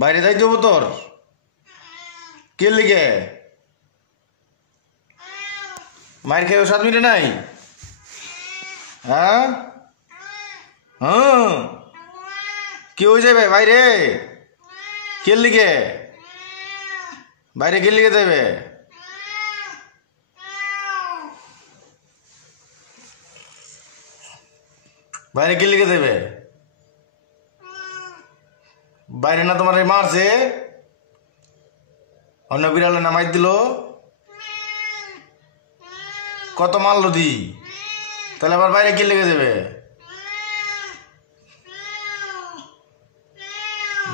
বাইরে যাই যাবো তোর কে লিগে মায়ের খেয়ে 7 মিনিট নাই হ্যাঁ হ্যাঁ কি হয়ে যাবে বাইরে কে লিগে বাইরে কে লিগে যাবে বাইরে কে লিগে যাবে বাইরে না তোমার মারছে অন্য বিড়ালে নামাই দিল কত মারলো দি তাহলে আবার বাইরে কে লেগে যাবে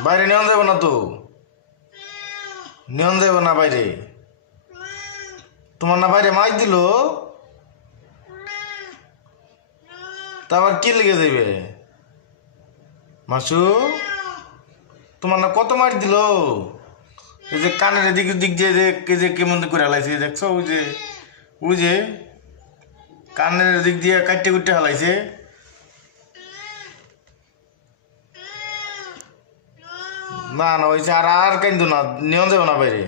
বাইরে নিয়ন যাবে না তো নিয়ন যাবে না বাইরে তোমার না বাইরে মাইক দিল তা আবার কে লেগে যাবে মাসু তোমার না কত মার দিল এই যে কানের দিক দিক দিয়ে যে কেমন করে হালাইছে দেখছো ওই যে কানের দিক দিয়ে কাটতে কুটতে হালাইছে না না ওই আর কিন্তু না নিয়ন যাবে না বাইরে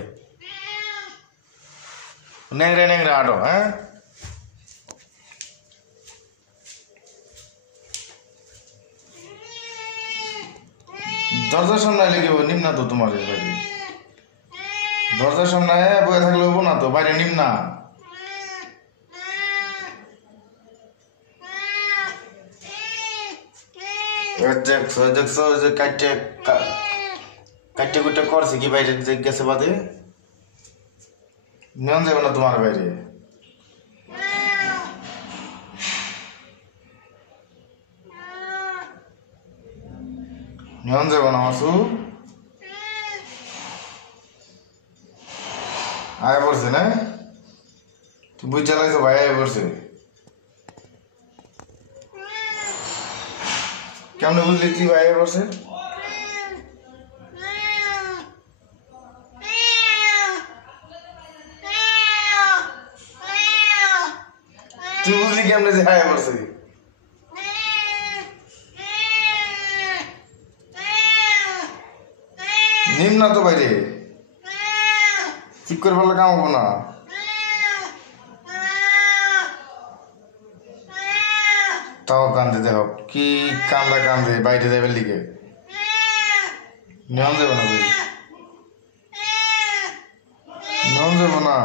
নেংরা নেংরা আটো হ্যাঁ দরজার সামনে লেগে নিম না তো তোমার বাইরে দরজার সামনে বয়ে থাকলে হবো না তো বাইরে নিম না দেখছো যে কাটতে কুটে করছে কি বাইরে গেছে বাদে নিয়ন যাবে না তোমার বাইরে নিয়ন যাবে না মাসু আয় পড়ছে না তুই বুঝ চালাইছো ভাই আয় পড়ছে কেমন বুঝলি তুই ভাই আয় পড়ছে তুই বুঝলি কেমনে যে আয় পড়ছে নিম না তো বাইরে ঠিক করে বললে কাম হবো না তাও কান্দে দেখো কি কান্দে বাইরে যাবে লিগে নিয়ন যাবে না নিয়ন যাবো না